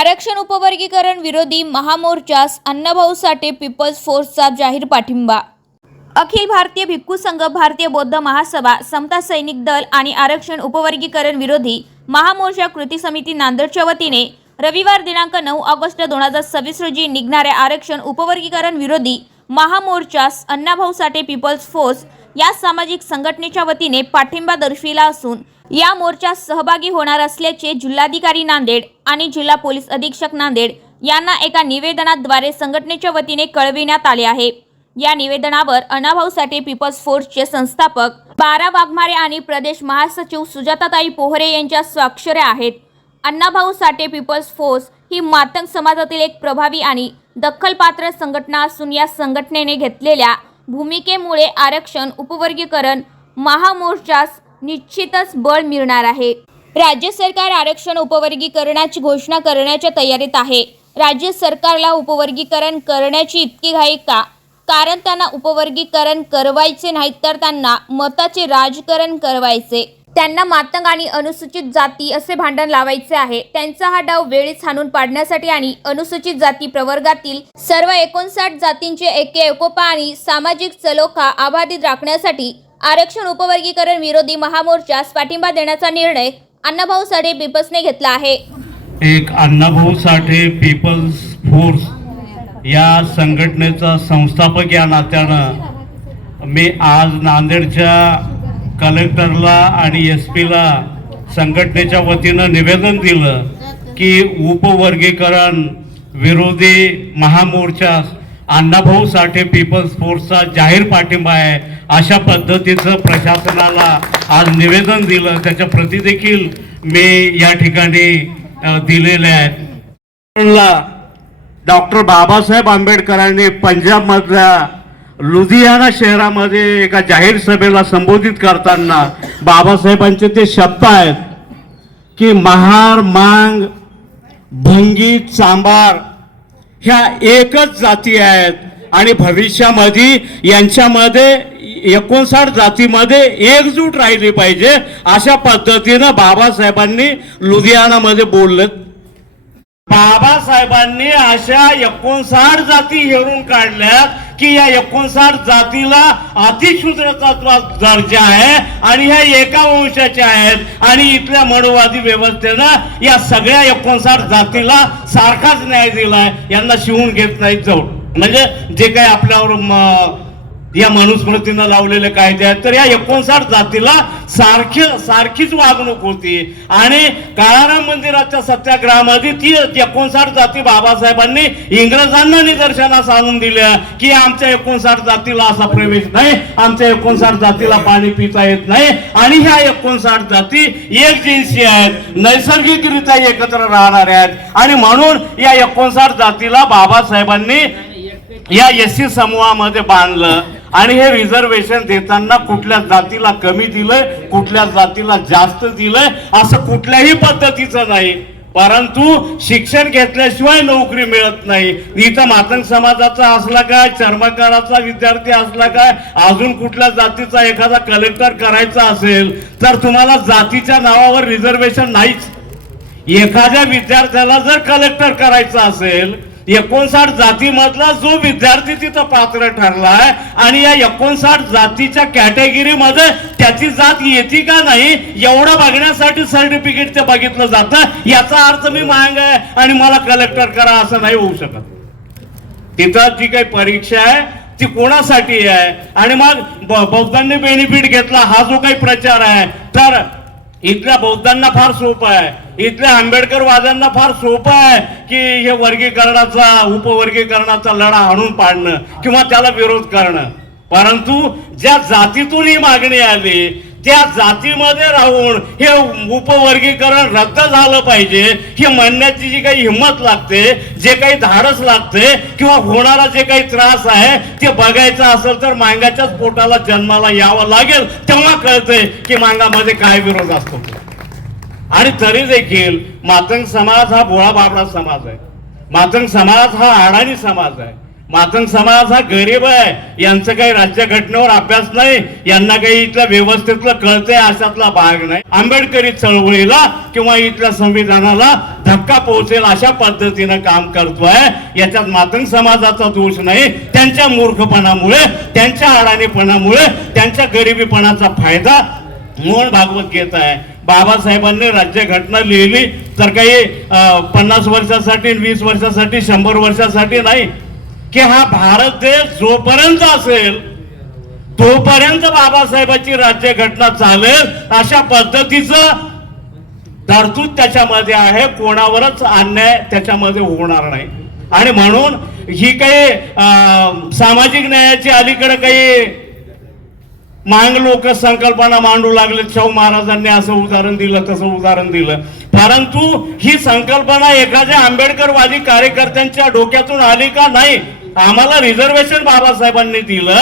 आरक्षण उपवर्गीकरण विरोधी महामोर्चास अण्णाभाऊ साठे पीपल्स फोर्सचा जाहीर पाठिंबा। अखिल भारतीय भिक्खू संघ, भारतीय बौद्ध महासभा, समता सैनिक दल आणि आरक्षण उपवर्गीकरण विरोधी महामोर्चा कृती समिती नांदेडच्या वतीने रविवार दिनांक 9 ऑगस्ट 2026 रोजी निघणाऱ्या आरक्षण उपवर्गीकरण विरोधी महामोर्चास अण्णाभाऊ साठे पीपल्स फोर्स या सामाजिक संघटनेच्या वतीने पाठिंबा दर्शविला असून या मोर्चात सहभागी होणार असल्याचे जिल्हाधिकारी नांदेड आणि जिल्हा पोलीस अधीक्षक नांदेड यांना एका निवेदनाद्वारे संघटनेच्या वतीने कळविण्यात आले आहे। या निवेदनावर अण्णाभाऊ साठे पीपल्स फोर्सचे संस्थापक बारा वाघमारे आणि प्रदेश महासचिव सुजाताताई पोहरे यांच्या स्वाक्षऱ्या आहेत। अण्णाभाऊ साठे पीपल्स फोर्स ही मातंग समाजातील एक प्रभावी आणि दखलपात्र संघटना असून या संघटनेने घेतलेल्या भूमिकेमुळे आरक्षण उपवर्गीकरण महामोर्चास निश्चितच बळ मिळणार आहे। राज्य सरकार आरक्षण उपवर्गीकरणाची घोषणा करण्याच्या तयारीत आहे। राज्य सरकारला उपवर्गीकरण करण्याची इतकी घाई का? कारण त्यांना उपवर्गीकरण करवायचे नाही तर त्यांना मताचे राजकारण करवायचे। त्यांना मातंग आणि अनुसूचित जाती असे भांडण लावायचे आहे। त्यांचा हा डाव वेळीच हाणून पाडण्यासाठी आणि अनुसूचित जाती प्रवर्गातील सर्व 59 जातींचे एकोपा आणि सामाजिक सलोखा अबाधित राखण्यासाठी आरक्षण उपवर्गीकरण विरोधी महामोर्चास पाठिंबा देण्याचा निर्णय अण्णाभाऊ साठे पीपल्सने घेतला आहे। एक अण्णाभाऊ साठे पीपल्स फोर्स या संघटनेचा संस्थापक या नात्यानं मी आज नांदेडच्या कलेक्टरला आणि एसपीला संघटनेच्या वतीनं निवेदन दिलं की उपवर्गीकरण विरोधी महामोर्चा अण्णाभाऊ साठे पीपल्स फोर्सचा जाहीर पाठिंबा आहे अशा पद्धतीचं प्रशासनाला आज निवेदन दिलं। त्याच्या प्रती देखील मी या ठिकाणी दिलेले आहेत। डॉक्टर बाबासाहेब आंबेडकरांनी पंजाबमधल्या लुधियाना शहरामध्ये एका जाहीर सभेला संबोधित करताना बाबासाहेबांचे ते शब्द आहेत की महार, मांग, भंगी, चांभार ह्या एकच जाती आहेत आणि भविष्यामध्ये यांच्यामध्ये 59 जातीमध्ये एकजूट राहिली पाहिजे अशा पद्धतीनं बाबासाहेबांनी लुधियानामध्ये बोलले। बाबासाहेबांनी अशा 59 जाती हेरून काढल्यात की या 59 जातीला अतिशूद्रत्वाचा दर्जा आहे आणि ह्या एका वंशाच्या आहेत आणि इथल्या मनुवादी व्यवस्थेनं या सगळ्या 59 जातीला सारखाच न्याय दिलाय। यांना शिवून घेत नाहीत जाऊन, म्हणजे जे काही आपल्यावर या मनुस्मृतीनं लावलेले कायदे आहेत तर या 59 जातीला सारखीच वागणूक होती आणि काळाराम मंदिराच्या सत्याग्रहामध्ये ती 59 जाती बाबासाहेबांनी इंग्रजांना निदर्शनास आणून दिल्या की आमच्या 59 जातीला असा प्रवेश नाही, आमच्या 59 जातीला पाणी पिता येत नाही आणि ह्या 59 जाती एक जिन्सी आहेत, नैसर्गिकरित्या एकत्र राहणाऱ्या आहेत आणि म्हणून या 59 जातीला बाबासाहेबांनी या एससी समूहामध्ये बांधलं आणि हे रिझर्वेशन देताना कुठल्या जातीला कमी दिलंय, कुठल्या जातीला जास्त दिलंय असं कुठल्याही पद्धतीचं नाही। परंतु शिक्षण घेतल्याशिवाय नोकरी मिळत नाही। इथं मातंग समाजाचा असला काय, चर्मकाराचा विद्यार्थी असला काय, अजून कुठल्या जातीचा एखादा कलेक्टर करायचा असेल तर तुम्हाला जातीच्या नावावर रिझर्वेशन नाहीच। एखाद्या विद्यार्थ्याला जर कलेक्टर करायचं असेल 59 जातीमधला जो विद्यार्थी तिथं पात्र ठरलाय आणि या 59 जातीच्या कॅटेगरीमध्ये त्याची जात येते का नाही एवढं बघण्यासाठी सर्टिफिकेट ते बघितलं जातं। याचा अर्थ मी मांग आहे आणि मला कलेक्टर करा असं नाही होऊ शकत। तिथं जी काही परीक्षा आहे ती कोणासाठी आहे आणि मग बौद्धांनी बेनिफिट घेतला हा जो काही प्रचार आहे तर इथल्या बौद्धांना फार सोपं आहे, इथल्या आंबेडकरवाद्यांना फार सोपं आहे की हे वर्गीकरणाचा उपवर्गीकरणाचा लढा हाणून पाडणं किंवा त्याला विरोध करणं। परंतु ज्या जातीतून ही मागणी आली त्या जातीमध्ये राहून हे उपवर्गीकरण रद्द झालं पाहिजे हे म्हणण्याची जी काही हिंमत लागते, जे काही धाडस लागते किंवा होणारा जे काही त्रास आहे ते बघायचं असेल तर मांगाच्याच पोटाला जन्माला यावं लागेल, तेव्हा कळतंय की मांगामध्ये काय विरोध असतो। आणि तरी देखील मातंग समाज हा भोळा बाबडा समाज आहे, मातंग समाज हा अडाणी समाज आहे, मातंग समाज हा गरीब आहे, यांचं काही राज्यघटनेवर अभ्यास नाही, यांना काही इथल्या व्यवस्थेतलं कळतंय अशातला भाग नाही. आंबेडकरी चळवळीला किंवा इथल्या संविधानाला धक्का पोहोचेल अशा पद्धतीनं काम करतोय. याच्यात मातंग समाजाचा दोष नाही. त्यांच्या मूर्खपणामुळे, त्यांच्या अडाणीपणामुळे, त्यांच्या गरिबीपणाचा फायदा मोहन भागवत घेत आहे. बाबासाहेबांनी राज्यघटना लिहिली तर काही 50 वर्षासाठी, 20 वर्षासाठी, 100 वर्षासाठी नाही, की हा भारत देश जोपर्यंत असेल तोपर्यंत बाबासाहेबांची राज्यघटना चालेल अशा पद्धतीचं तरतूद त्याच्यामध्ये आहे. कोणावरच अन्याय त्याच्यामध्ये होणार नाही. आणि म्हणून ही काही सामाजिक न्यायाची अलीकडे काही मांग लोक संकल्पना मांडू लागले. शाहू महाराजांनी असं उदाहरण दिलं, तसं उदाहरण दिलं, परंतु ही संकल्पना एखाद्या आंबेडकरवादी कार्यकर्त्यांच्या डोक्यातून आली का? नाही. आम्हाला रिझर्वेशन बाबासाहेबांनी दिलं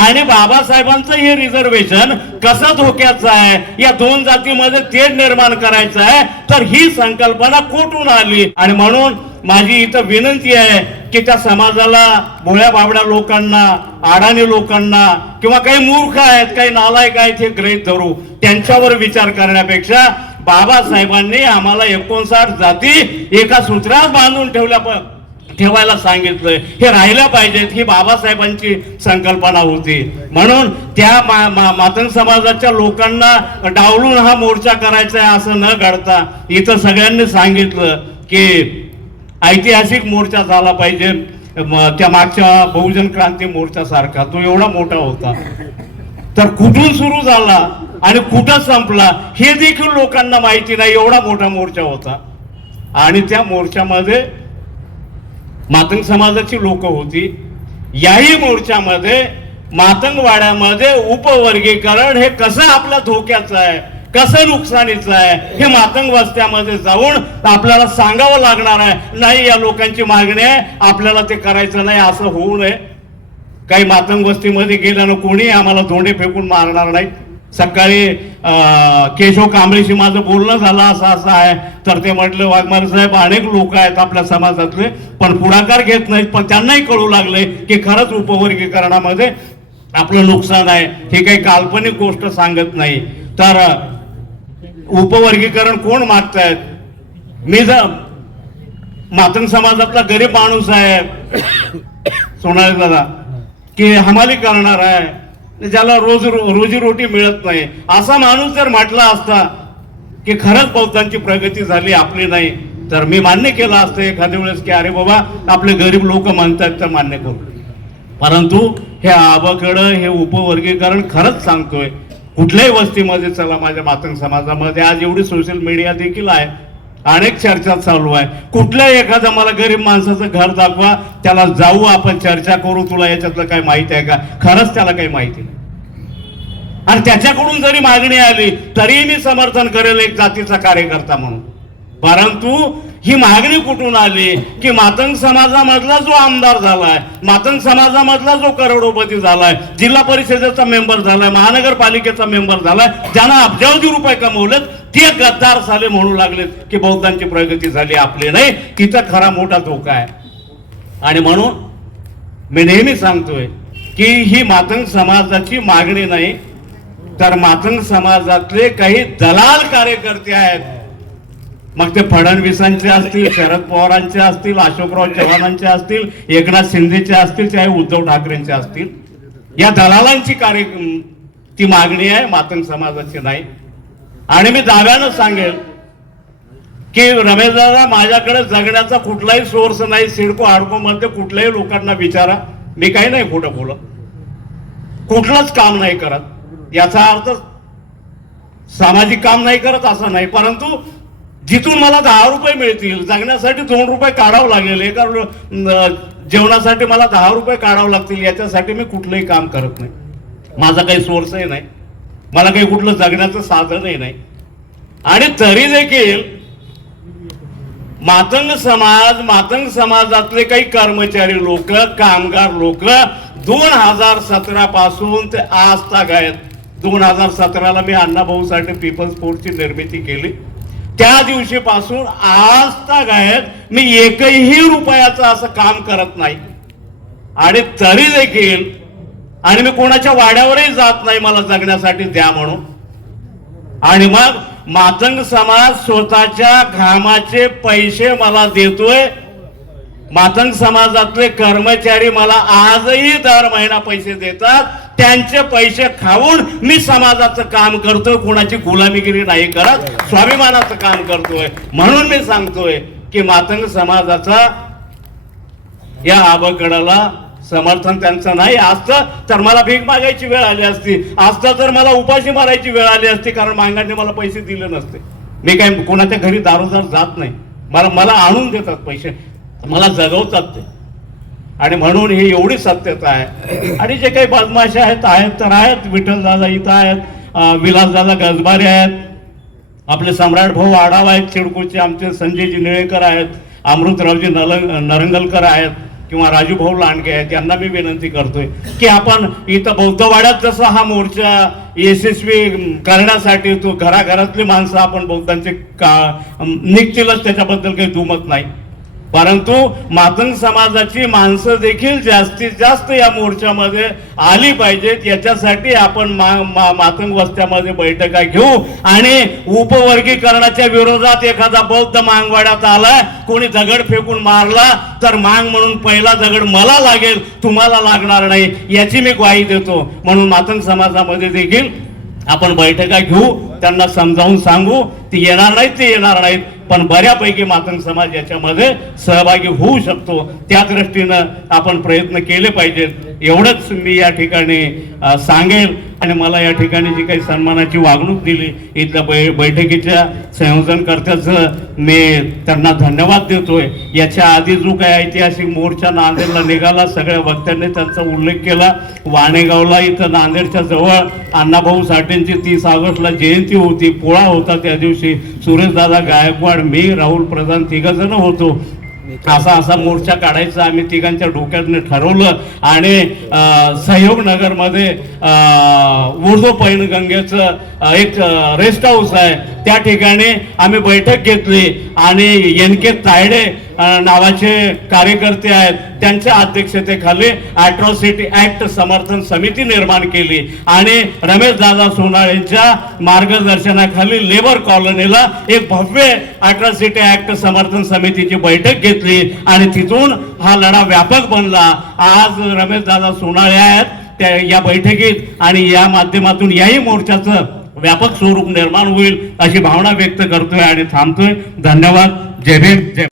आणि बाबासाहेबांचं हे रिझर्वेशन कसं धोक्याचं आहे, या दोन जातीमध्ये तेढ निर्माण करायचं आहे, तर ही संकल्पना कुठून आली? आणि म्हणून माझी इथं विनंती आहे की त्या समाजाला, भोळ्या बाबड्या लोकांना, अडाणी लोकांना किंवा काही मूर्ख आहेत, काही नालायक आहेत हे गृहीत धरू, त्यांच्यावर विचार करण्यापेक्षा बाबासाहेबांनी आम्हाला 59 जाती एका सूत्रात बांधून ठेवायला सांगितलंय, हे राहिल्या पाहिजेत, ही बाबासाहेबांची संकल्पना होती. म्हणून त्या मातंग समाजाच्या लोकांना डावलून हा मोर्चा करायचा आहे असं न घडता इथं सगळ्यांनी सांगितलं की ऐतिहासिक मोर्चा झाला पाहिजे. त्या मागच्या बहुजन क्रांती मोर्चा सारखा तो एवढा मोठा होता, तर कुठून सुरू झाला आणि कुठं संपला हे देखील लोकांना माहिती नाही. एवढा मोठा मोर्चा होता आणि त्या मोर्चामध्ये मातंग समाजाची लोक होती. याही मोर्चामध्ये मातंगवाड्यामध्ये उपवर्गीकरण हे कसं आपल्या धोक्याचं आहे, कसं नुकसानीचं आहे, हे मातंग वस्त्यामध्ये जाऊन आपल्याला सांगावं लागणार आहे. नाही, या लोकांची मागणी आहे, आपल्याला ते करायचं नाही, असं होऊ नये. काही मातंग वस्तीमध्ये गेल्यानं कोणी आम्हाला धोंडे फेकून मारणार नाही. सकाळी केशव कांबळेशी माझं बोलणं झालं, असं आहे, तर ते म्हटलं वाघमारे साहेब अनेक लोक आहेत आपल्या समाजातले पण पुढाकार घेत नाहीत, पण त्यांनाही कळू लागले की खरंच उपवर्गीकरणामध्ये आपलं नुकसान आहे, हे काही काल्पनिक गोष्ट सांगत नाही. तर उपवर्गीकरण कोण मागतायत? मी जर मातंग समाजातला गरीब माणूस आहे सोनाली दादा, की हमाली करणार आहे, ज्याला रोजीरोटी मिळत नाही, असा माणूस जर म्हटला असता की खरंच बौद्धांची प्रगती झाली आपली नाही, तर मी मान्य केलं असतं एखाद्या वेळेस की अरे बाबा आपले गरीब लोक म्हणतात तर मान्य करू. परंतु हे आबाकडं हे उपवर्गीकरण खरंच सांगतोय. कुठल्याही वस्तीमध्ये चला माझ्या मातंग समाजामध्ये, आज एवढी सोशल मीडिया देखील आहे, अनेक चर्चा चालू आहे. कुठल्याही एखाद्या मला गरीब माणसाचं घर दाखवा, त्याला जाऊ आपण चर्चा करू, तुला याच्यातलं काही माहिती आहे का? खरंच त्याला काही माहिती नाही. आणि त्याच्याकडून जरी मागणी आली तरी मी समर्थन करेल एक जातीचा कार्यकर्ता म्हणून. परंतु ही मागणी कुठून आली की मातंग समाजामधला जो आमदार झालाय, मातंग समाजामधला जो करोडोपती झालाय, जिल्हा परिषदेचा मेंबर झालाय, महानगरपालिकेचा मेंबर झालाय, ज्यांना अब्जावधी रुपये कमवलेत, ते गद्दार साले म्हणू लागलेत की बौद्धांची प्रगती झाली आपली नाही. तिथं खरा मोठा धोका आहे. आणि म्हणून मी नेहमी सांगतोय की ही मातंग समाजाची मागणी नाही, तर मातंग समाजातले काही दलाल कार्यकर्ते आहेत, मग ते फडणवीसांचे असतील, शरद पवारांचे असतील, अशोकराव चव्हाणांचे असतील, एकनाथ शिंदेचे असतील, चाहे उद्धव ठाकरेंचे असतील, या दलालांची ती मागणी आहे, मातंग समाजाची नाही. आणि मी दाव्यानं सांगेल की रमेश दादा, माझ्याकडे जगण्याचा कुठलाही सोर्स नाही. सिडको हाडको मध्ये कुठल्याही लोकांना विचारा, मी काही नाही खोटं बोलत, कुठलंच काम नाही करत. याचा अर्थ सामाजिक काम नाही करत असं नाही, परंतु जिथून मला 10 रुपये मिळतील, जगण्यासाठी 2 रुपये काढावं लागेल, एका जेवणासाठी मला 10 रुपये काढावं लागतील, याच्यासाठी मी कुठलंही काम करत नाही. माझा काही सोर्सही नाही, मला काही कुठलं जगण्याचं साधनही नाही. आणि तरी देखील मातंग समाजातले काही कर्मचारी लोक, कामगार लोक 2017 पासून ते आज तक आहेत. 2017ला मी अण्णाभाऊ साठे पीपल्स फोर्सची निर्मिती केली, त्या दिवशीपासून आज तक आहेत. मी एकही रुपयाचं असं काम करत नाही. आणि तरी देखील आणि मी कोणाच्या वाड्यावरही जात नाही मला जगण्यासाठी द्या म्हणून. आणि मग मातंग समाज स्वतःच्या घामाचे पैसे मला देतोय. मातंग समाजातले कर्मचारी मला आजही दर महिना पैसे देतात. त्यांचे पैसे खाऊन मी समाजाचं काम करतोय, कोणाची गुलामीगिरी नाही करत, स्वाभिमानाचं काम करतोय. म्हणून मी सांगतोय की मातंग समाजाचा या आबगडाला समर्थन त्यांचं नाही असतं तर मला भीक मागायची वेळ आली असती, असतं तर मला उपाशी मारायची वेळ आली असती, कारण मांगाने मला पैसे दिले नसते. मी काय कोणाच्या घरी दारोदार जात नाही, मला आणून देतात पैसे, मला जगवतात ते. आणि म्हणून ही एवढी सत्यता आहे. आणि जे काही बदमाशा आहेत तर आहेत. विठ्ठल दादा इथं आहेत, विलास दादा गजबारे आहेत, आपले सम्राट भाऊ आढावा आहेत चिडकूचे, आमचे संजयजी निळेकर आहेत, अमृतरावजी नरंगलकर आहेत किंवा राजू भाऊ लांडगे आहेत. यांना मी विनंती करतोय की आपण इथं बौद्धवाड्यात जसा हा मोर्चा यशस्वी करण्यासाठी तो घराघरातली माणसं आपण बौद्धांचे निघतीलच, त्याच्याबद्दल काही दुमत नाही. परंतु मातंग समाजाची माणसं देखील जास्तीत जास्त या मोर्चामध्ये आली पाहिजेत. याच्यासाठी आपण मातंग वस्त्यामध्ये बैठका घेऊ आणि उपवर्गीकरणाच्या विरोधात एखादा बौद्ध मांगवाड्यात आलाय, कोणी दगड फेकून मारला तर मांग म्हणून पहिला दगड मला लागेल, तुम्हाला लागणार नाही, याची मी ग्वाही देतो. म्हणून मातंग समाजामध्ये देखील आपण बैठका घेऊ, त्यांना समजावून सांगू. ती येणार नाहीत ते येणार नाहीत, पण बऱ्यापैकी मातंग समाज याच्यामध्ये सहभागी होऊ शकतो. त्या दृष्टीनं आपण प्रयत्न केले पाहिजेत. एवढंच मी या ठिकाणी सांगेल. आणि मला या ठिकाणी जी काही सन्मानाची वागणूक दिली इथल्या बैठकीच्या संयोजनकर्त्याचं मी त्यांना धन्यवाद देतोय. याच्या आधी जो काही ऐतिहासिक मोर्चा नांदेडला निघाला, सगळ्या वक्त्यांनी त्यांचा उल्लेख केला. वाणेगावला इथं नांदेडच्या जवळ अण्णाभाऊ साठेंची 30 ऑगस्टला जयंती होती, पोळा होता. त्या दिवशी सुरेशदादा गायकवाड, मी, राहुल प्रधान तिघजण होतो. असा मोर्चा काढायचा आम्ही तिघांच्या डोक्यातने ठरवलं. आणि सहयोग नगरमध्ये उर्दू पैनगंगेचं एक रेस्ट हाऊस आहे, त्या ठिकाणी आम्ही बैठक घेतली. आणि एन.के. तायडे नावाचे कार्यकर्ते आहेत, त्यांच्या अध्यक्षतेखाली अॅट्रॉसिटी ऍक्ट समर्थन समिती निर्माण केली. आणि रमेश दादा सोनाळेंच्या मार्गदर्शनाखाली लेबर कॉलनीला एक भव्य अॅट्रॉसिटी ऍक्ट समर्थन समितीची बैठक घेतली. आणि तिथून हा लढा व्यापक बनला. आज रमेश दादा सोनाळे आहेत त्या या बैठकीत, आणि या माध्यमातून याही मोर्चाचं व्यापक स्वरूप निर्माण होईल अशी भावना व्यक्त करतोय आणि थांबतोय. धन्यवाद. जय भीम. जय